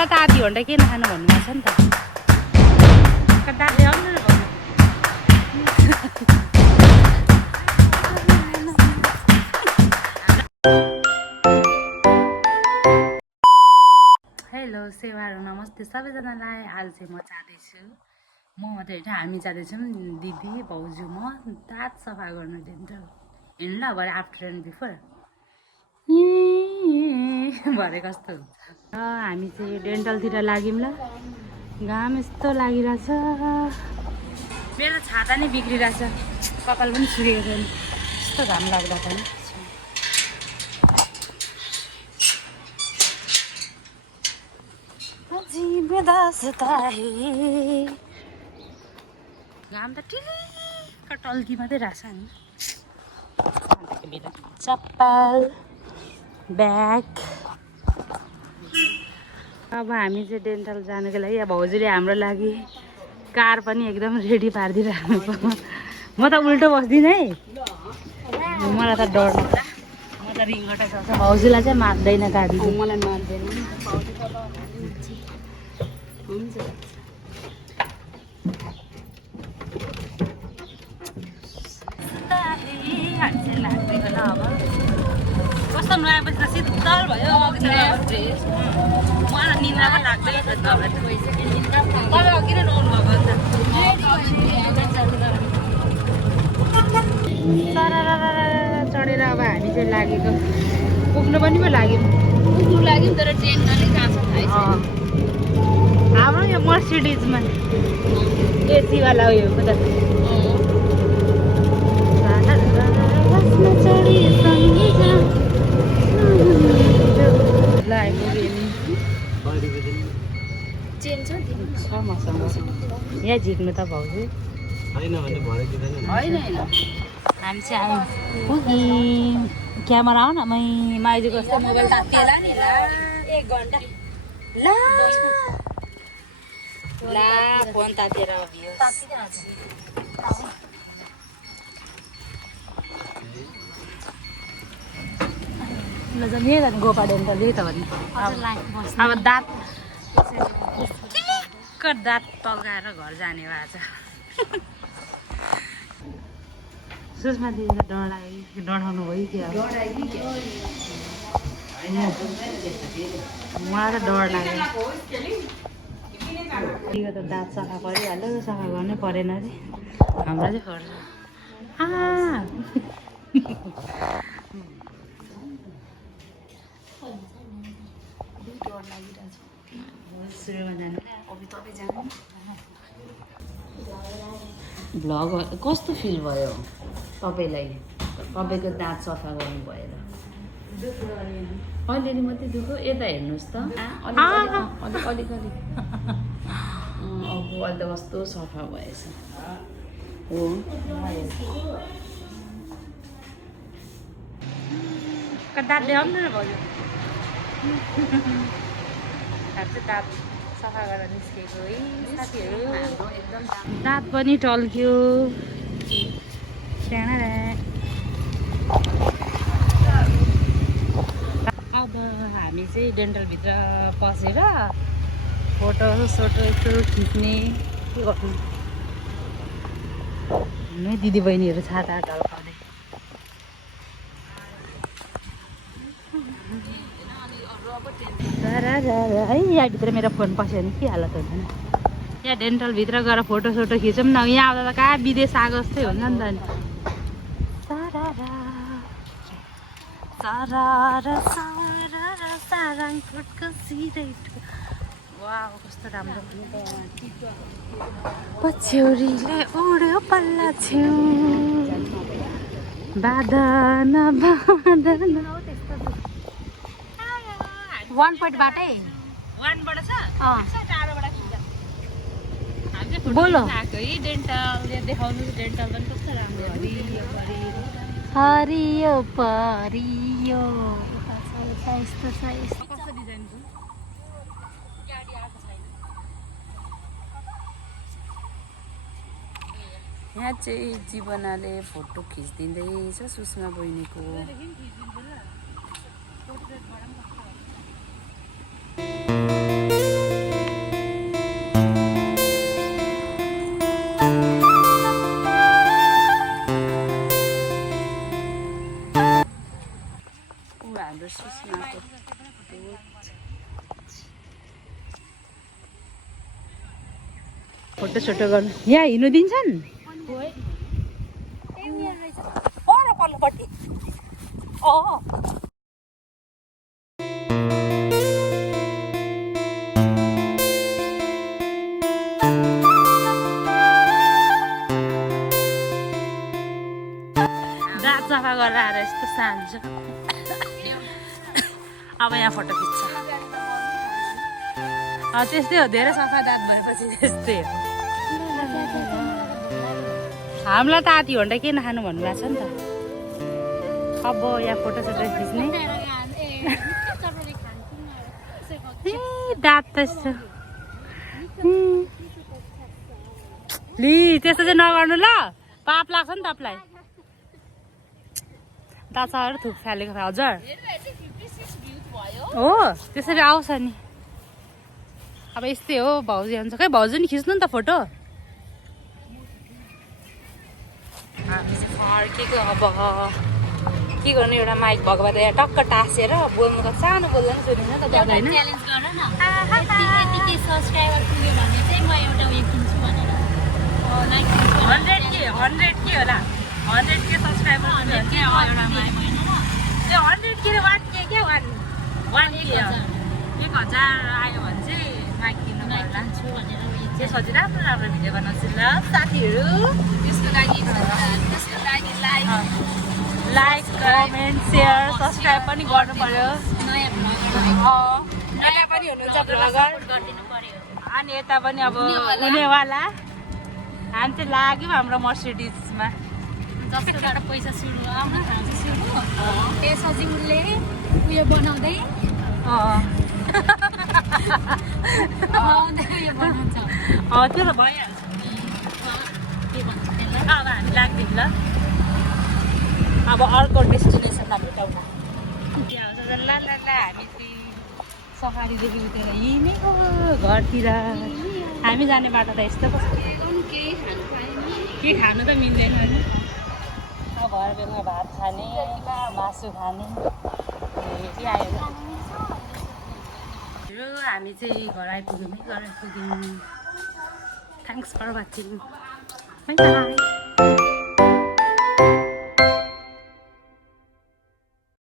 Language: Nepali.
मलाई त आधी घन्टा के नखानु भन्नुभएको छ नि त दाँतले आउनु न भन्नु। हेलो सेवाहरू नमस्ते सबैजनालाई। आज चाहिँ म जाँदैछु, म मात्रै होइन हामी जाँदैछौँ, दिदी भाउजू म दाँत सफा गर्नु डेन्टल हिँड्नु ल भरे आफ्टर एन्ड बिफोर भरे कस्तो हुन्छ। हामी चाहिँ डेन्टलतिर लाग्यौँ ल। घाम यस्तो लागिरहेछ, मेरो छाता नै बिग्रिरहेछ, कपाल पनि सुकेको छैन, यस्तो घाम लाग्दा पनि। घाम त ठिक्क टल्की मात्रै रहेछ नि। चप्पल ब्याग। अब हामी चाहिँ डेन्टल जानुको लागि भाउजूले हाम्रो लागि कार पनि एकदम रेडी पारिदिइराख्नु। म त उल्टो बस्दिनँ है, मलाई त डर लाग्छ, म त रिङ्गटै चल्छ। भाउजूलाई चाहिँ मार्दैन गाडीले, मलाई मार्दैन। हुन्छ अब कस्तो नआएपछि त शीतल भयो। मलाई निन्द्रा पनि लाग्दैन। तपाईँ किन नआउनु भएको चढेर अब हामी चाहिँ लागेको, पुग्नु पनि पो लाग्यौँ, तर ट्रेन अलि कहाँ छ थाहै छैन। हाम्रो यो मर्सिडिजमा एसीवाला उयो ल यहाँ झिक्नु त भाउजू होइन। हामी चाहिँ आयौँ, पुग्यौँ। क्यामेरा आऊ न, माइजूको जस्तो मोबाइल तातिएला नि। ला 1 घन्टा ला फोन तातिएर मेरो गोपा डेन्टल यही त भन्नु। अब दाँत दाँत तल्काएर घर जाने भए छ। सुषमा दिदी त डराउनु भयो कि मलाई त डर लाग्यो। दिगो त दाँत सफा परिहाल्यो, सफा गर्नै परेन अरे हाम्रो चाहिँ पर्छ। सुरुमा जानु भ्लग कस्तो फिल भयो तपाईँलाई? तपाईँको दाँत सफा गर्नु भएर अलिअलि मात्रै दुःख, यता हेर्नुहोस् त अलिक अब अहिले त कस्तो सफा भएछ हो। दाँतले आउनु न भयो, दाँत सफा गरेर निस्केको है साथीहरू। दाँत पनि टल्क्यो। अब हामी चाहिँ डेन्टलभित्र पसेर फोटो सोटो यसो खिच्ने के गर्नु। दिदी बहिनीहरू छाता ढल्काउँदै। है यहाँभित्र मेरो फोन पस्यो भने के हालत हुन्छ नि। यहाँ डेन्टलभित्र गएर फोटो सोटो खिचौँ न। यहाँ आउँदा त कहाँ विदेश आएको जस्तै हुन्छ नि त नि। वाउ कस्तो राम्रो। पछ्यौरीले उड्यो पल्ला छेउ बाँधन 1 पोइन्टबाटै 1 बाट छ। बोलो डेन्टल देखाउनु। डेन्टल पनि कस्तो राम्रो, हरियो परियो कस्तो छ कस्तो डिजाइनको। यहाँ चाहिँ जीवनाले फोटो खिचिदिँदैछ सुषमा बहिनीको। फोटो सोटो गर्नु यहाँ हिँड्नु दिन्छन् पल्लोपट्टि दाँत सफा गरेर आएर यस्तो सान्छ अब यहाँ फोटो खिच्छ त्यस्तै हो धेरै सफा दाँत भएपछि त्यस्तै हो हामीलाई त आधी घन्टा के नखानु भन्नुभएको छ नि त अब यहाँ फोटो सोटो खिच्ने दाँत त यस्तो लि त्यस्तो चाहिँ नगर्नु ल पाप लाग्छ नि तपाईँलाई दाँतहरू थुक फालेको हजुर हो त्यसरी आउँछ नि अब यस्तै हो भाउजू हुन्छ खै भाउजू नि खिच्नु नि त फोटो फर्केको अब के गर्नु एउटा माइक भएको भए त यहाँ टक्क टाँसेर बोल्नु त सानो बोल्दा पनि सुनिन्छ त दादा होइन च्यालेन्ज गर न यति सब्स्क्राइबर पुग्यो भने चाहिँ म एउटा उयो किन्छु भनेर 100K होला 100K सब्सक्राइबर त्यो 100K वाट के क्या 1K 1000 आयो भने चाहिँ माइक किन्नु पर्ला त्यसपछि राम्रो राम्रो भिडियो बनाउँछु ल साथीहरू त्यसको लागि लाइक कमेन्ट सेयर सब्सक्राइब पनि गर्नु पर्यो नयाँ पनि हुनुहुन्छ ब्लगर गरिदिनु पर्यो अनि यता पनि अब हुनेवाला हामी चाहिँ लाग्यौँ हाम्रो मर्सिडिजमा जसकोबाट पैसा सुरु आउन थाल्छ सुरु त्यसपछि उसले उयो बनाउँदै उयो बनाउँछ त्यो त भइहाल्छ के भन्छ त्यसलाई अब हामी लाग्दिउँ ल अब अर्को डेस्टिनेसनमा भेटौँ के आउँछ ल ल ल हामी चाहिँ सफारीदेखि उतेर हिँडेको घरतिर हामी जाने बाटो त यस्तो पो छ के खानु त मिल्दैन नि अब घर बेलुका भात खाने मासु खाने के आयो हामी चाहिँ घर आइपुग्यौँ thanks for watching bye by